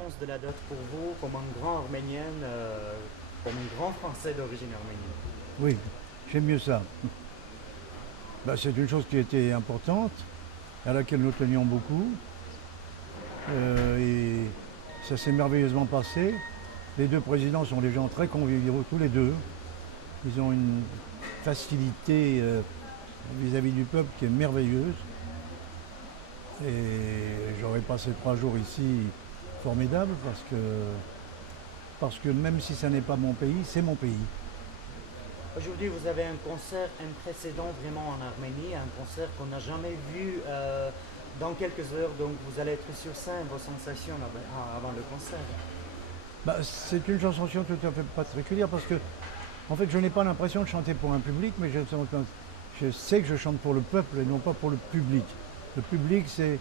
l'importance de la date pour vous, comme un grand arménien, comme un grand français d'origine arménienne? Oui, j'aime mieux ça. C'est une chose qui était importante, à laquelle nous tenions beaucoup. Et ça s'est merveilleusement passé. Les deux présidents sont des gens très conviviaux, tous les deux. Ils ont une facilité vis-à-vis du peuple qui est merveilleuse. Et j'aurais passé 3 jours ici formidable parce que même si ça n'est pas mon pays, c'est mon pays. Aujourd'hui, vous avez un concert, un précédent vraiment en Arménie, un concert qu'on n'a jamais vu dans quelques heures, donc vous allez être sur scène, vos sensations avant le concert. C'est une sensation tout à fait particulière parce que, en fait, je n'ai pas l'impression de chanter pour un public, mais je sais que je chante pour le peuple et non pas pour le public. Le public, c'est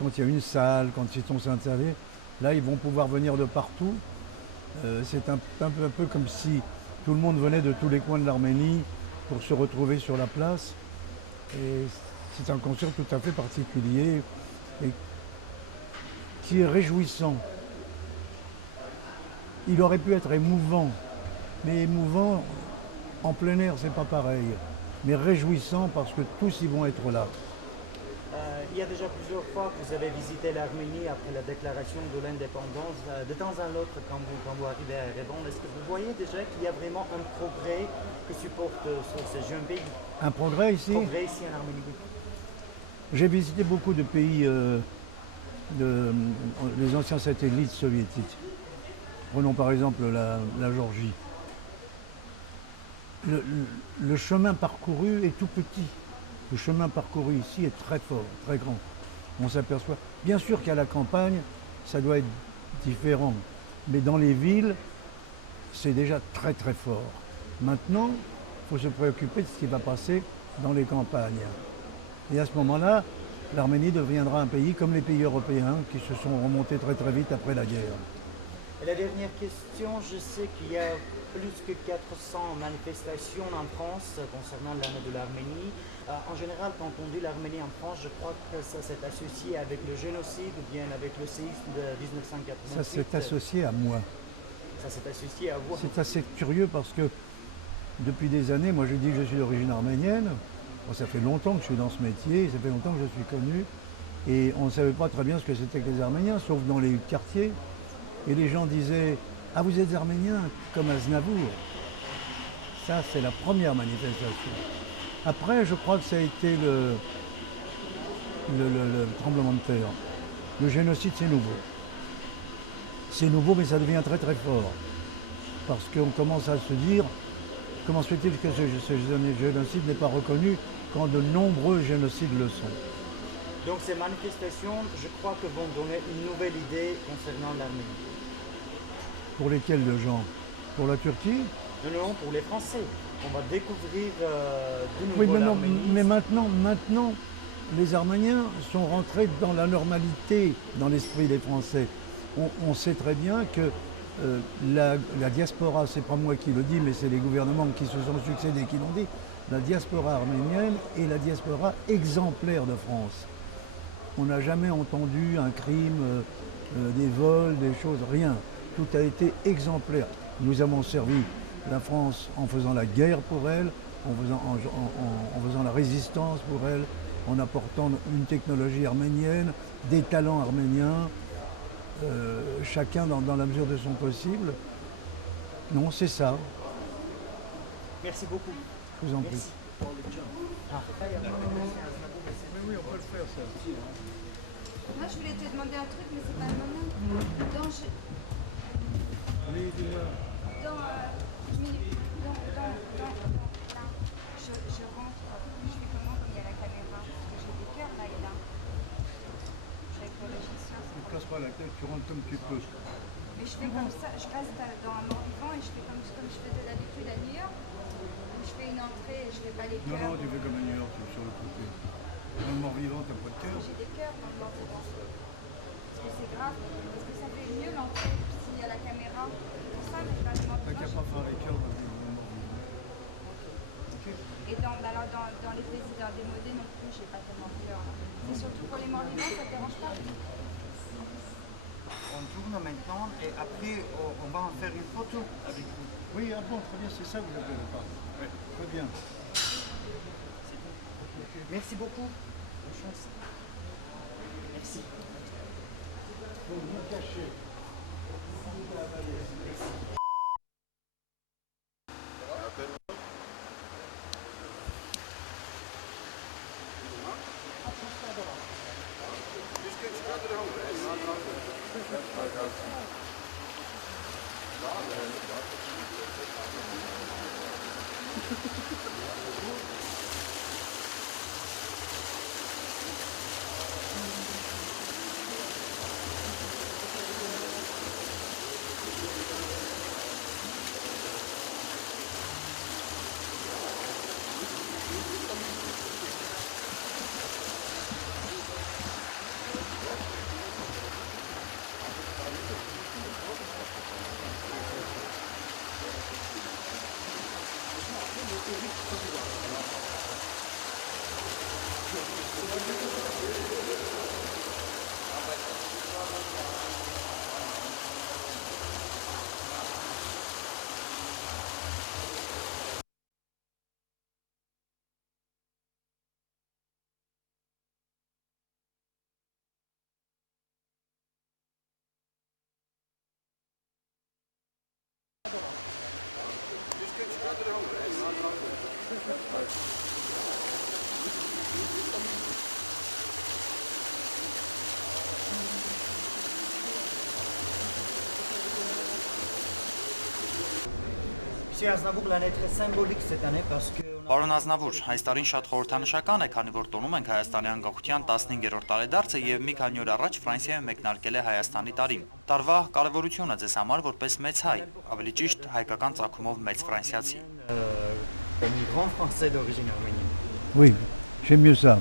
quand il y a une salle, quand on s'est installé, là, ils vont pouvoir venir de partout. C'est un peu comme si tout le monde venait de tous les coins de l'Arménie pour se retrouver sur la place. Et c'est un concert tout à fait particulier, qui est réjouissant. Il aurait pu être émouvant, mais émouvant en plein air, c'est pas pareil. Mais réjouissant parce que tous ils vont être là. Il y a déjà plusieurs fois que vous avez visité l'Arménie après la déclaration de l'indépendance. De temps à autre, quand vous arrivez à Erevan, est-ce que vous voyez déjà qu'il y a vraiment un progrès qui supporte sur ce jeune pays? Un progrès ici? Progrès ici en Arménie. J'ai visité beaucoup de pays des anciens satellites soviétiques. Prenons par exemple la Géorgie. Le chemin parcouru est tout petit. Le chemin parcouru ici est très fort, très grand. On s'aperçoit. Bien sûr qu'à la campagne, ça doit être différent. Mais dans les villes, c'est déjà très très fort. Maintenant, il faut se préoccuper de ce qui va passer dans les campagnes. Et à ce moment-là, l'Arménie deviendra un pays comme les pays européens qui se sont remontés très très vite après la guerre. Et la dernière question, je sais qu'il y a plus que 400 manifestations en France concernant l'année de l'Arménie. En général, quand on dit l'Arménie en France, je crois que ça s'est associé avec le génocide ou bien avec le séisme de 1986. Ça s'est associé à moi. Ça s'est associé à vous. C'est assez curieux parce que depuis des années, moi je dis que je suis d'origine arménienne. Ça fait longtemps que je suis dans ce métier, ça fait longtemps que je suis connu. Et on ne savait pas très bien ce que c'était que les Arméniens, sauf dans les quartiers. Et les gens disaient « Ah, vous êtes Arméniens ?» comme Aznavour. Ça, c'est la première manifestation. Après, je crois que ça a été le génocide, c'est nouveau. C'est nouveau, mais ça devient très très fort. Parce qu'on commence à se dire comment se fait-il que ce génocide n'est pas reconnu quand de nombreux génocides le sont. Donc ces manifestations, je crois que vont donner une nouvelle idée concernant l'Arménie. Pour lesquels de gens? Pour la Turquie? Non, pour les Français. On va découvrir de nouveau l'Arménie. Mais maintenant, les Arméniens sont rentrés dans la normalité dans l'esprit des Français. On sait très bien que la diaspora, c'est pas moi qui le dis, mais c'est les gouvernements qui se sont succédés qui l'ont dit, la diaspora arménienne est la diaspora exemplaire de France. On n'a jamais entendu un crime, des vols, des choses, rien. Tout a été exemplaire. Nous avons servi la France en faisant la guerre pour elle, en faisant la résistance pour elle, en apportant une technologie arménienne, des talents arméniens, chacun dans la mesure de son possible. Non, c'est ça. Merci beaucoup. Merci. Ah. Oui, on peut le faire, ça. Moi, je voulais te demander un truc, mais c'est pas le moment. Oui, dis-moi. Là, je rentre, je fais comment comme il y a la caméra? Parce que j'ai des cœurs là et là. Je suis avec le régisseur. Ne casse pas la tête, tu rentres comme tu peux. Mais je fais comme ça, je reste dans un mort-vivant et je fais comme je faisais d'habitude à New York, où je fais une entrée et je fais pas les cœurs. Non, tu fais comme à New York, tu es sur le côté. Dans le mort-vivant, t'as pas de cœur? J'ai des cœurs dans le mort-vivant. Est-ce que c'est grave? Est-ce que ça fait mieux l'entrée s'il y a la caméra? C'est pour ça, mais dans le T'as mort-vivant. qu'à pas faire les cœurs dans le mort-vivant. Ok. Et dans les présidents démodés non plus, j'ai pas tellement de cœur. C'est surtout pour les morts-vivants, ça te dérange pas? On tourne maintenant et après on va en faire une photo avec vous. Oui, ah bon, très bien, c'est ça que vous avez pas. Ouais, très bien. C'est tout. Ok. Merci beaucoup. Bonne chance. Merci. Donc, vous cachez. Monsieur Aznavour, l'année est très symbolique cette année parce que... Պարոն Ազնավուր, այս տարին շատ խորհրդանշական է, քանի որ տոնում ենք Հայաստանի անկախության 15-րդ տարեդարձը եւ մի քանի օր առաջ Ֆրանսիայում մեկնարկել է Հայաստանի տարին։ Տարվա կարևորությունը ձեզ համար որպես մեծ հայ, ավելի ճիշտ հայկական ծագումով մեծ ֆրանսիացի։ Un grand français d'origine arménienne. Oui, j'aime mieux ça.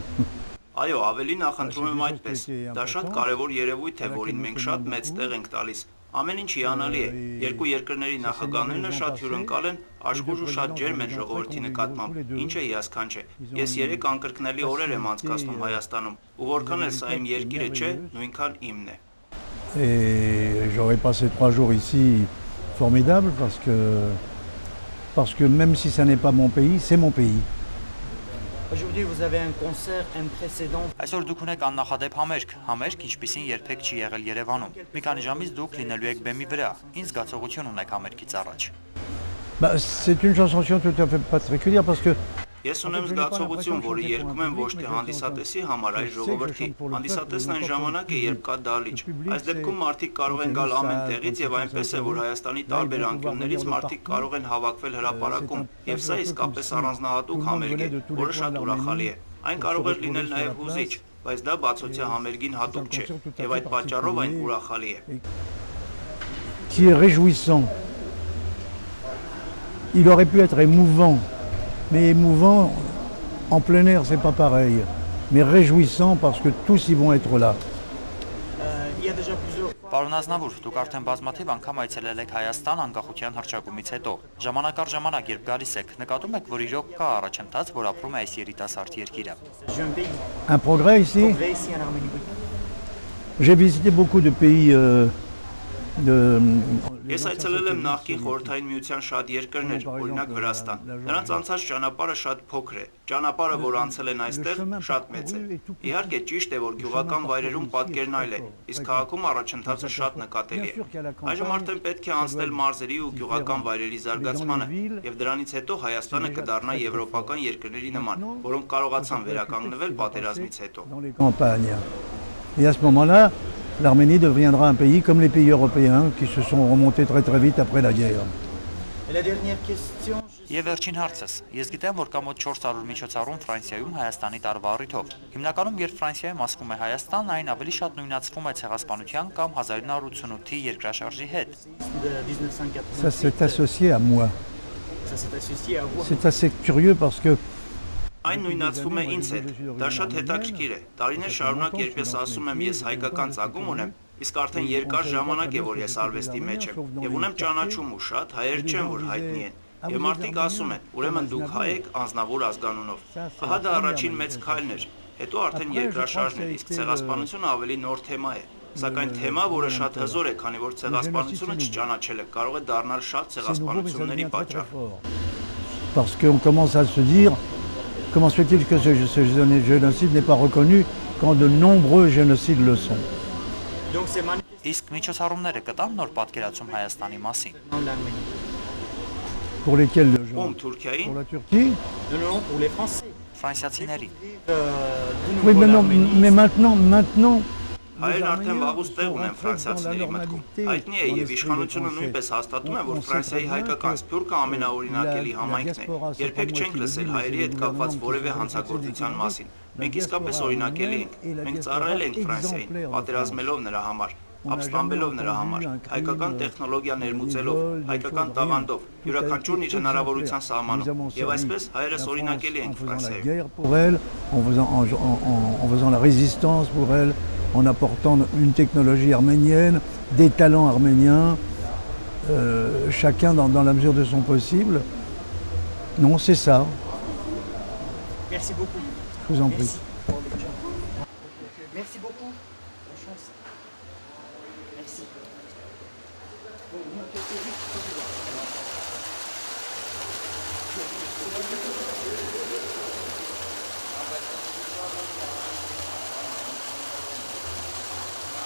Այո, ավելի նախընտրում եմ այդպես։ Դա շատ կարևոր երևույթ է, որին մենք շատ մեծ տեղ ենք տալիս։ Ամեն ինչ հիանալի է։ Երկու երկրների նախագահներն շատ հյուրընկալ են, աշխուժ ու շատ ջերմ են ժողովրդի նկատմամբ, ինչը հիասքանչ է։ Ես 3 անկրկնելի օրեր եմ անցկացնում Հայաստանում, ու որքան էլ սա իմ երկիրը չէ, նույնքան իմն է։ Et j'aurais passé 3 jours ici formidables parce que même si ça n'est pas mon pays, c'est mon pays. Aujourd'hui, vous avez un concert imprécédent. Այսօր դուք ունեք աննախադեպ համերգ, ինչպիսին երբեք չի եղել Երևանում։ Մի քանի ժամից դուք լինելու եք բեմի վրա։ Ինչ զգացողություն ունեք համերգից առաջ։ C'est une sensation tout à fait particulière parce que Ես ունեմ զգացողություն, որը երգում եմ ոչ թե հանդիսատեսի համար, այլ ժողովրդի։ Հանդիսատեսն այն ժամանակ է, երբ կա դահլիճ։ Այս դեպքում մարդիկ կարող են գալ ամեն տեղից եւ այնպես է, որ Հայաստանի տարբեր անկյուններից մարդիկ կարող են հավաքվել հրապարակում, եւ սա իսկապես առանձնահատուկ համերգ է, որը շատ ուրախալի է։ Այն կարող է լինել նաեւ հուզիչ, բայց դա բացօթյա համերգին հատուկ չէ, եւ այդ պատճառով այն ուրախալի է։ qui est réjouissant. Il aurait pu être émouvant. Mais émouvant, en plein air, c'est pas pareil. Mais réjouissant parce que tous ils vont être là. Il y a déjà plusieurs fois... Պարոն Ազնավուր, դուք արդեն բազմաթիվ անգամ այցելել եք Հայաստան անկախության հռչակումից հետո։ Ժամանակ առ ժամանակ, երբ գալիս եք, նկատում եք, որ իրոք կա առաջընթաց, որ ապրում է այս երիտասարդ երկիրը։ J'ai un pays. Un progrès ici. Progrès ici en Arménie, oui. J'ai visité beaucoup de pays Ես այցելել եմ նախկին խորհրդային միության շատ երկրներ, օրինակ Վրաստան։ Նրանց անցած ճանապարհը շատ փոքր է։ Ճանապարհը, որ անցել են այստեղ, շատ մեծ է։ Իհարկե ճիշտ է, որ գյուղական վայրերում պատկերն այլ է, իսկ քաղաքում առաջընթացը շատ նկատելի է։ Այժմ արդեն պետք է անցնել մարզերի ու գյուղական վայրերի զարգացմանը, եւ դրանից հետո Հայաստանը կդառնա եվրոպական երկրների նման, որոնք կարողացան վերականգնվել պատերազմից հետո։ dans les campagnes. Et à ce moment-là, l'Arménie deviendra un pays comme les pays européens qui se sont remontés très très vite après la guerre. Et la dernière question... Եվ վերջին հարցս։ Ես գիտեմ, որ կա մոտ 400 միջոցառում Ֆրանսիայում Հայաստանի տարվա առիթով։ Հիմնականում, երբ Ֆրանսիայում ասվում է Հայաստան, այն ավելի շատ նույնացվում է ցեղասպանության կամ 1988-ի երկրաշարժի հետ։ Ça s'est associé à moi. Ça s'est associé à vous. C'est assez curieux parce que Այն նույնացվում է ինձ հետ։ Դա շատ հետաքրքիր է։ Տարիներ շարունակ, երբ ես ասում եմ ես հայկական ծագում ունեմ, իսկ արդեն երկար ժամանակ է, որ ես արվեստի մեջ եմ, եւ ունեմ ճանաչում ու շատ հայեր չեն, որ հայտնի են։ Եվ մարդիկ ասում են, ուրեմն դուք հայ եք Ազնավուր ազգանունով։ Ահա դա առաջին մեծ քայլն էր։ Հետո արդեն երկրաշարժն էր, իսկ ցեղասպանությունը ավելի նոր թեմա է։ Sակայն թեմա, որը շատ հզոր է, քանի որ ցեղասպանությունը չճանաչել է, կարող է դառնալ շատ ցեղասպանությունների պատճառ։ Parce qu'on commence à se dire, comment se fait-il que ce génocide n'est pas reconnu quand de nombreux génocides le sont? Իսկ միջոցառումները կտան նոր պատկերացում Հայաստանի մասին։ Pour lesquels le genre? Ում Թուրքիային? Pour la Turquie? Non, pour les Français. Ֆրանսիացիների։ Oui, mais maintenant. Հայերն արդեն վաղուց տեղ ունեն ֆրանսիացիների մտքում։ Հայտնի է եւ իշխանությունը նույնպես հաստատում է, որ Ֆրանսիայի հայկական սփյուռքը ամենաօրինակելի համայնքն է։ Երբեք չենք լսել հայերի հետ կապված որևէ հանցագործության մասին։ Մենք իսկապես օրինակելի ենք։ Մենք ծառայել ենք Ֆրանսիային, պատերազմելով նրա համար, ապստամբելով նրա համար, հայկական տեխնոլոգիա ներմուծելով, հայկական տաղանդով, յուրաքանչյուրն իր հնարավորության սահմանում։ Եվ այսպես հայերս օրինակելի ենք Ֆրանսիայում։ En faisant la résistance pour elle, en apportant une technologie arménienne, des talents arméniens, chacun dans la mesure de son possible. Non, c'est ça. Merci beaucoup. Je vous en prie. Merci beaucoup. Bonne chance. Merci.